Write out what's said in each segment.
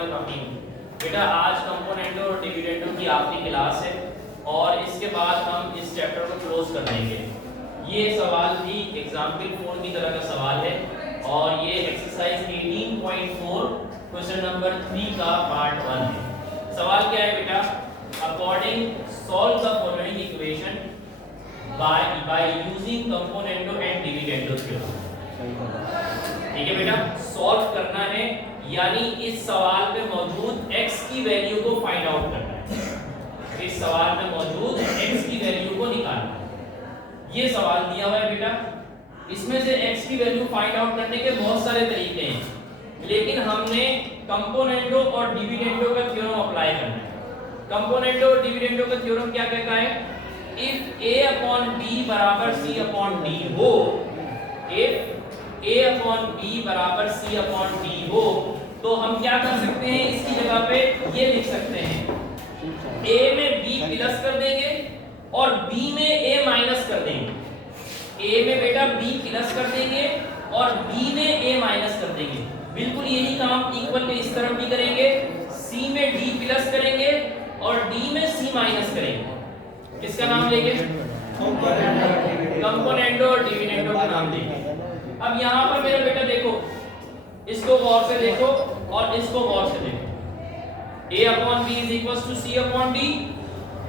बिस्मिल्लाहिर्रहमानिर्रहीम। बेटा आज कंपोनेंटों और डिविडेंडों की आखिरी क्लास है और इसके बाद हम इस चैप्टर को क्लोज कर देंगे। ये सवाल भी एग्जाम्पल 4 की तरह का सवाल है और ये एक्सरसाइज 18.4 क्वेश्चन नंबर 3 का पार्ट 1 है। सवाल क्या है बेटा? According solve the following equation by using कंपोनेंटो and dividendo theorem. ठीक है बेटा, सॉल्व करना है यानी इस सवाल में मौजूद x की वैल्यू को फाइंड आउट करना है। इस सवाल में मौजूद x की वैल्यू को निकालना है। ये सवाल दिया हुआ है बेटा, इसमें से x की वैल्यू फाइंड आउट करने के बहुत सारे तरीके हैं, लेकिन हमने कंपोनेंटो और डिविडेंडो का थ्योरम अप्लाई करना है। कंपोनेंटो और डिविडेंडो का थ्योरम क्या कहता है? इफ a अपॉन b बराबर c अपॉन d हो, इफ a अपॉन b बराबर c अपॉन d हो, तो हम क्या कर सकते हैं? इसकी जगह पे ये लिख सकते हैं, a में b प्लस कर देंगे और b में a माइनस कर देंगे। a में बेटा b प्लस कर देंगे और b में a माइनस कर देंगे। बिल्कुल यही काम इक्वल के इस तरफ भी करेंगे, c में d प्लस करेंगे और d में c माइनस करेंगे। किसका नाम लेंगे? कंपोनेंटो और डिविडेंडो का नाम लेंगे। अब यहाँ पर मेरा बेटा देखो, इसको गौर से देखो और इसको गौर से देखो। a upon b is equals to c upon d,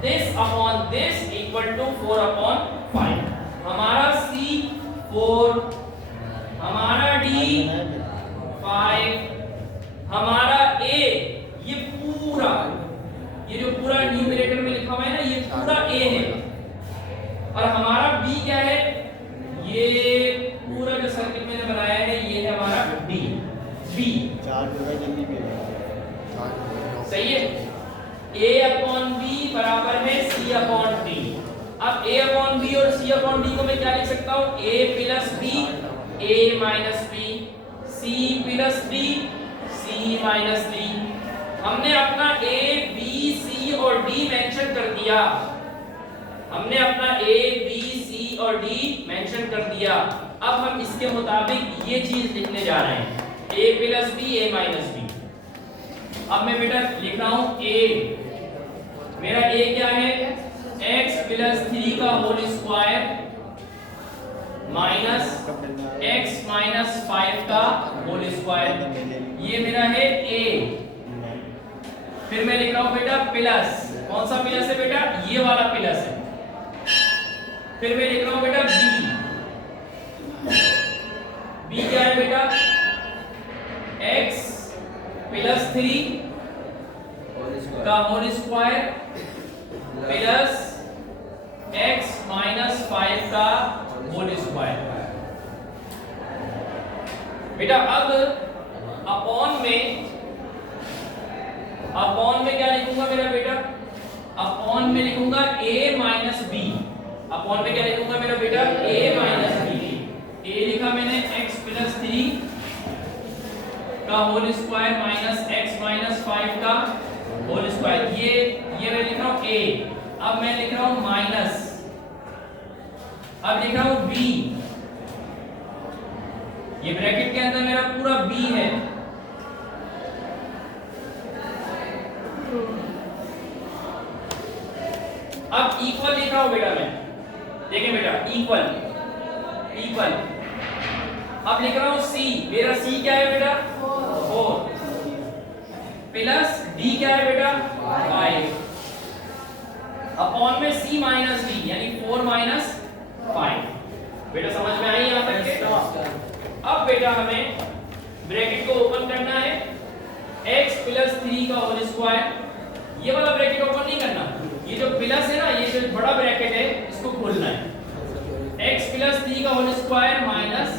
this upon this equal to 4 upon 5। हमारा c 4, हमारा d 5, हमारा a ये जो पूरा न्यूमरेटर में लिखा हुआ है ना, ये पूरा a है और हमारा b क्या है? ये पूरा जो सर्किट मैंने बनाया है ये है हमारा b। सही है। a अपॉन b बराबर है c अपॉन d। अब a अपॉन b और c अपॉन d को मैं क्या लिख सकता हूँ? a plus b, a minus b, c plus d, c minus d। हमने अपना a b c और d मेंशन कर दिया। हमने अपना a b c और d मेंशन कर दिया। अब हम इसके मुताबिक ये चीज लिखने जा रहे हैं, a plus b, a minus b। अब मैं बेटा लिख रहा हूं a, मेरा a क्या है? x प्लस 3 का whole square minus x minus 5 का होल स्क्वायर, ये मेरा है a। फिर मैं लिख रहा हूं बेटा प्लस, कौन सा प्लस है बेटा? ये वाला प्लस है। फिर मैं लिख रहा हूं बेटा b क्या है बेटा? x प्लस 3 का whole square plus x minus 5 का होल स्क्वायर। बेटा अब अपॉन में क्या लिखूंगा मेरा बेटा? अपॉन में लिखूंगा a माइनस b। अपॉन में क्या लिखूंगा मेरा बेटा? a minus b। a लिखा मैंने x प्लस 3 का whole square minus x minus 5 का होल स्क्वायर, ये मैं लिख रहा हूं a। अब मैं लिख रहा हूं माइनस, अब लिख रहा हूं b। ये ब्रैकेट के अंदर मेरा पूरा b है। अब इक्वल लिख रहा हूं बेटा मैं, देखिए बेटा इक्वल। अब लिख रहा हूं c, मेरा c क्या है बेटा? 4 प्लस d क्या है बेटा? 5 अपॉन में c माइनस d यानी 4 माइनस 5। बेटा समझ में आई यहां तक के? अब बेटा हमें ब्रैकेट को ओपन करना है, x प्लस 3 का होल स्क्वायर, ये वाला ब्रैकेट ओपन नहीं करना, ये जो प्लस है ना, ये जो बड़ा ब्रैकेट है इसको खोलना है। x प्लस 3 का whole square minus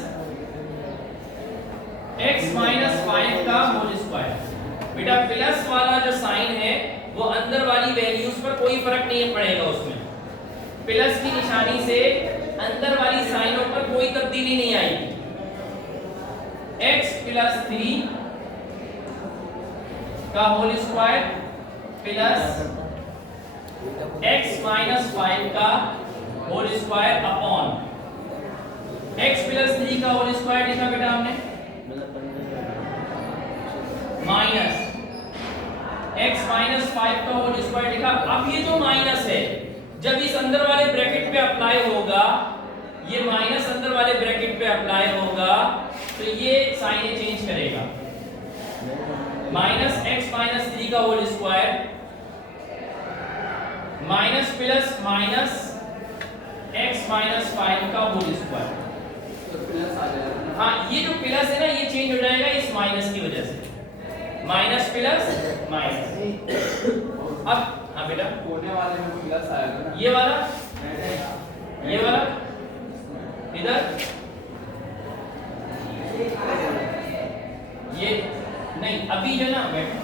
x minus 5 का होल स्क्वायर। बेटा प्लस वाला जो साइन है वो अंदर वाली वैल्यूज पर कोई फर्क नहीं पड़ेगा, उसमें प्लस की निशानी से अंदर वाली साइनों पर कोई तब्दीली नहीं आएगी। x प्लस 3 का whole square plus x minus 5 का whole square upon x plus 3 का होल स्क्वायर लिखा बेटा हमने, माइनस x माइनस 5 का होल स्क्वायर लिखा। अब ये जो माइनस है जब इस अंदर वाले ब्रैकेट पे अप्लाई होगा, ये माइनस अंदर वाले ब्रैकेट पे अप्लाई होगा तो ये साइन चेंज करेगा। माइनस x माइनस 3 का whole square minus plus minus x minus 5 का होल स्क्वायर। हाँ, ये जो प्लस है ना ये चेंज हो जाएगा इस माइनस की वजह से, माइनस प्लस माइनस। अब हाँ बेटा कोने वाले में प्लस आएगा ना, ये वाला इधर ये नहीं, अभी जो ना बेटा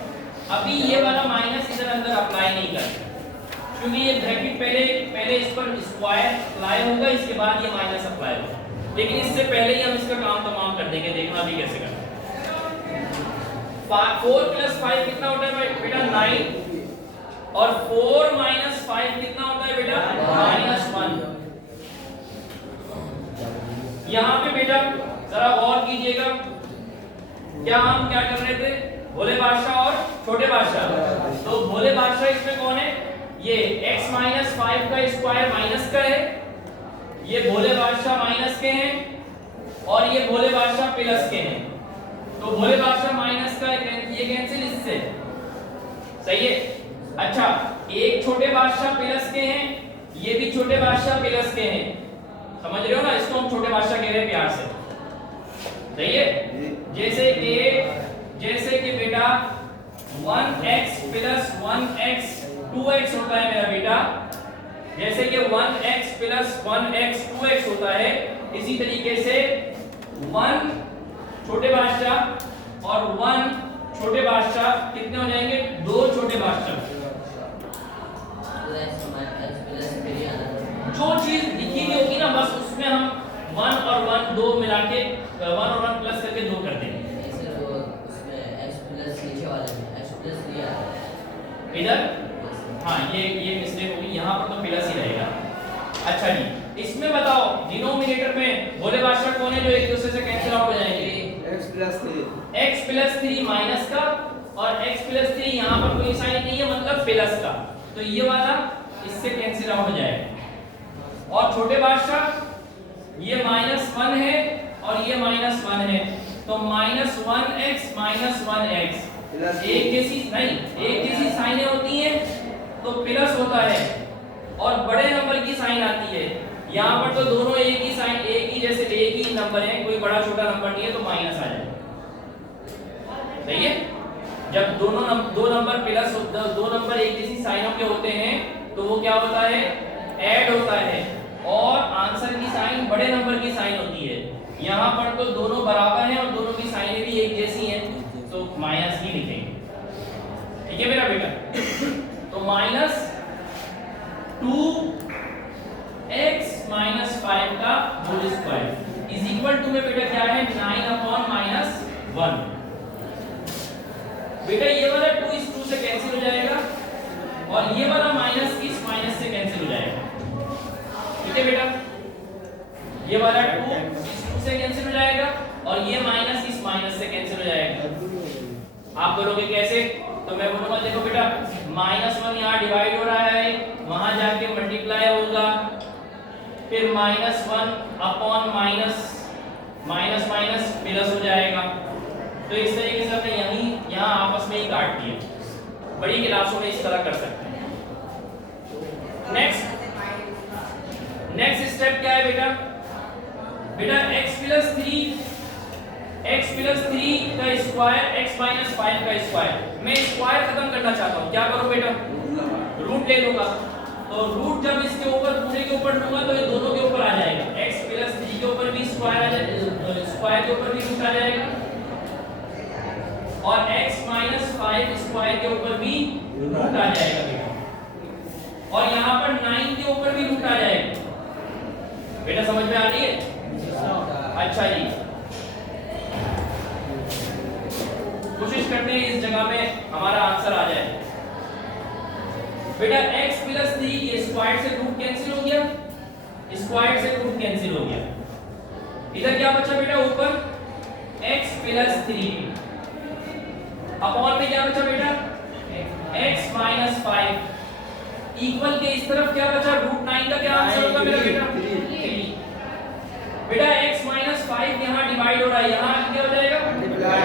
अभी ये वाला माइनस इधर अंदर अप्लाई नहीं करते क्योंकि ये ब्रैकेट पहले इस पर स्क्वायर अप्लाई होगा, इसके बाद ये माइनस अप्लाई होगा। लेकिन इससे पहले ही हम इसका काम तमाम कर देंगे, देखना अभी कैसे करना है। 4 प्लस 5 कितना होता है बेटा 9 और 4 माइनस 5 कितना होता है बेटा माइनस 1। यहाँ पे बेटा जरा गौर कीजिएगा, क्या हम क्या कर रहे थे, भोले बादशाह और छोटे बादशाह। तो भोले बादशाह इसमें कौन है, ये x माइनस 5 का स्क्वायर माइनस का है, ये भोले बादशाह माइनस के हैं और ये भोले बादशाह प्लस के हैं। तो भोले बादशाह माइनस का ये कैंसिल इससे, सही है। अच्छा, एक छोटे बादशाह प्लस के हैं, ये भी छोटे बादशाह प्लस के हैं, समझ रहे हो ना, इसको हम छोटे बादशाह कह रहे हैं प्यार से, सही है। जैसे कि बेटा 1x प्लस 1x 2x होता है मेरा बेटा, जैसे कि 1x प्लस 1x 2x होता है, इसी तरीके से 1 छोटे बादशाह और 1 छोटे बादशाह कितने हो जाएंगे, 2 छोटे बादशाह। जो चीज लिखी हुई होगी ना बस उसमें हम 1 और 1 2 मिला के 1 और 1 प्लस करके 2 कर देंगे। इधर हाँ ये मिस्टेक होगी, यहाँ पर तो प्लस ही रहेगा। अच्छा जी, इसमें बताओ डिनोमिनेटर में भोले बादशाह कौन है जो एक दूसरे से कैंसिल आउट हो जाएंगे, x प्लस 3 माइनस का और x प्लस 3 यहाँ पर कोई साइन नहीं है मतलब प्लस का, तो ये वाला इससे कैंसिल आउट हो जाएगा। और छोटे बादशाह ये -1 है और ये -1 है, तो -1x माइनस 1x एक जैसी साइनें होती हैं तो प्लस होता है और बड़े नंबर की साइन आती है। यहाँ पर तो दोनों एक ही साइन, एक ही जैसे एक ही नंबर है, कोई बड़ा छोटा नंबर नहीं है, तो माइनस आ जाएगा, सही है। जब दो नंबर प्लस दो नंबर एक जैसी साइनों के होते हैं तो वो क्या होता है, ऐड होता है और आंसर की साइन बड़े नंबर की साइन होती है। यहाँ पर तो दोनों बराबर हैं और दोनों की साइनें भी एक जैसी हैं, तो माइनस ही लिखेंगे, ठीक है मेरा बेटा। तो -2x माइनस 5 का whole square is equal to में बेटा क्या है 9/-1। बेटा ये वाला 2 इस 2 से कैंसिल हो जाएगा और ये वाला माइनस इस माइनस से कैंसिल हो जाएगा, ठीक है बेटा। ये वाला 2 इस 2 से कैंसिल हो जाएगा और ये माइनस इस माइनस से कैंसिल हो जाएगा। आप बोलोगे कैसे, तो मैं बोलूंगा देखो बेटा -1 यहाँ डिवाइड हो रहा है, वहां जाके मल्टीप्लाई होगा, फिर -1 अपॉन माइनस प्लस हो जाएगा। तो इस तरीके से हमने यहाँ आपस में ही काट दिया। बड़ी क्लासों में इस तरह कर सकते हैं। नेक्स्ट स्टेप क्या है बेटा, x प्लस 3 का स्क्वायर x माइनस 5 का स्क्वायर, मैं स्क्वायर खत्म करना चाहता हूँ, क्या करूँ बेटा, रूट ले लूंगा। तो रूट जब इसके ऊपर पूरे के ऊपर लूंगा तो ये दोनों के ऊपर आ जाएगा, x प्लस 3 के ऊपर भी स्क्वायर आ जाएगा, स्क्वायर के ऊपर भी रूट आ जाएगा और x माइनस 5 स्क्वायर के ऊपर भी रूट आ जाएगा बेटा, और यहाँ पर 9 के ऊपर भी रूट आ जाएगा। बेटा समझ में आ रही है? अच्छा जी, कोशिश करते हैं इस जगह में हमारा आंसर आ जाए। बेटा x प्लस 3 ये स्क्वायर से रूट कैंसिल हो गया, स्क्वायर से रूट कैंसिल हो गया, इधर क्या बचा बेटा ऊपर x प्लस 3 अपॉन में क्या बचा बेटा x माइनस 5 इक्वल के इस तरफ क्या बचा, √9 का क्या आंसर होगा मेरा बेटा? 3। बेटा x माइनस 5 यहाँ डिवाइड हो रहा है, यहाँ क्या हो जाएगा? मल्टीप्लाई।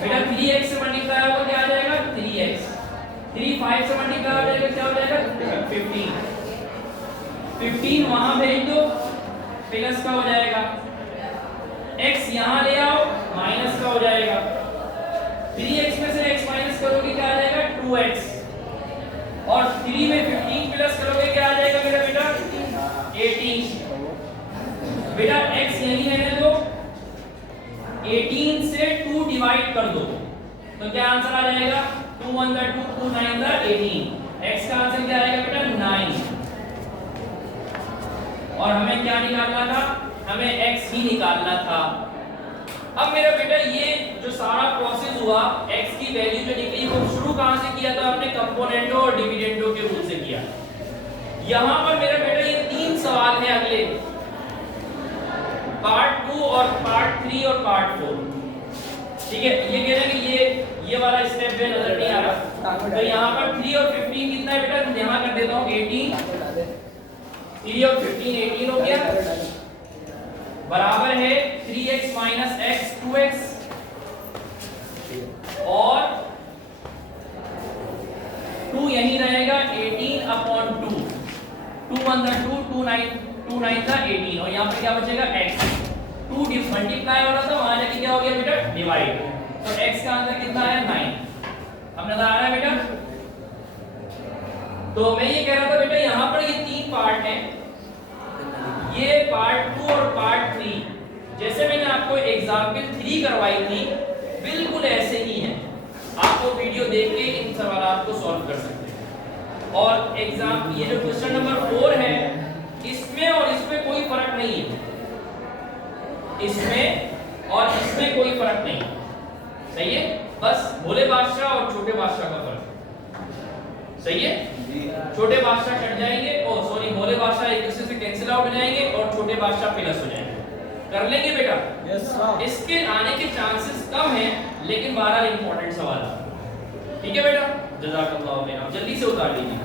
बेटा 3x से मल्टीप्लाई होगा क्या आ जाएगा? 3x। 3 5 से मल्टीप्लाई हो जाएगा क्या हो जाएगा? 15। 15 वहां भेज दो, प्लस का हो जाएगा। x यहां ले आओ, माइनस का हो जाएगा। 3x में से x माइनस करोगे क्या आ जाएगा? 2x। और 3 में 15 प्लस करोगे क्या आ जाएगा मेरा बेटा? 18। बेटा x यही रहने दो, 18 से 2 डिवाइड कर दो तो क्या आंसर आ जाएगा? 2 1 दा 2 2 9 दा 18। x का आंसर क्या आएगा बेटा? 9। और हमें क्या निकालना था? हमें x ही निकालना था। अब मेरा बेटा ये जो सारा प्रोसेस हुआ, x की वैल्यू जो निकली वो शुरू कहां से किया था? आपने कंपोनेंटों और डिविडेंडों के रूल से किया। यहां पर मेरा बेटा ये 3 सवाल है अगले, पार्ट 2 और पार्ट 3 और पार्ट 4। ठीक है, ये कह रहे हैं कि ये वाला स्टेप पे नजर नहीं आ रहा, तो यहाँ पर 3 और 15 कितना है बेटा? यहाँ कर देता हूँ 18। 3 और 15 18 हो गया, बराबर है 3x माइनस x 2x और 2 यही रहेगा 18 अपॉन 2। 2 1 दा 2 2 9 दा 18 और यहाँ पे क्या बचेगा? x। 2 मल्टीप्लाई हो रहा था, वहां जाके क्या हो गया बेटा? डिवाइड। तो x का आंसर कितना है? 9। अब नजर आ रहा है बेटा? तो मैं ये कह रहा था बेटा यहाँ पर ये 3 पार्ट हैं, ये पार्ट 2 और पार्ट 3 जैसे मैंने आपको एग्जाम्पल 3 करवाई थी बिल्कुल ऐसे ही है। आपको वीडियो देख के इन सवालों को सॉल्व कर सकते हैं। और एग्जाम ये जो क्वेश्चन नंबर 4 है, इसमें और इसमें कोई फर्क नहीं है, इसमें और इसमें कोई फर्क नहीं। सही है, बस भोले बादशाह और छोटे बादशाह का फर्क। सही है, छोटे बादशाह कट जाएंगे, ओ सॉरी भोले बादशाह एक दूसरे से कैंसिल आउट हो जाएंगे और छोटे बादशाह प्लस हो जाएंगे। कर लेंगे बेटा? Yes sir. इसके आने के चांसेस कम हैं, लेकिन 12 इंपॉर्टेंट सवाल। ठीक है बेटा, जज़ाकल्लाह खैर। जल्दी से उतार लीजिए।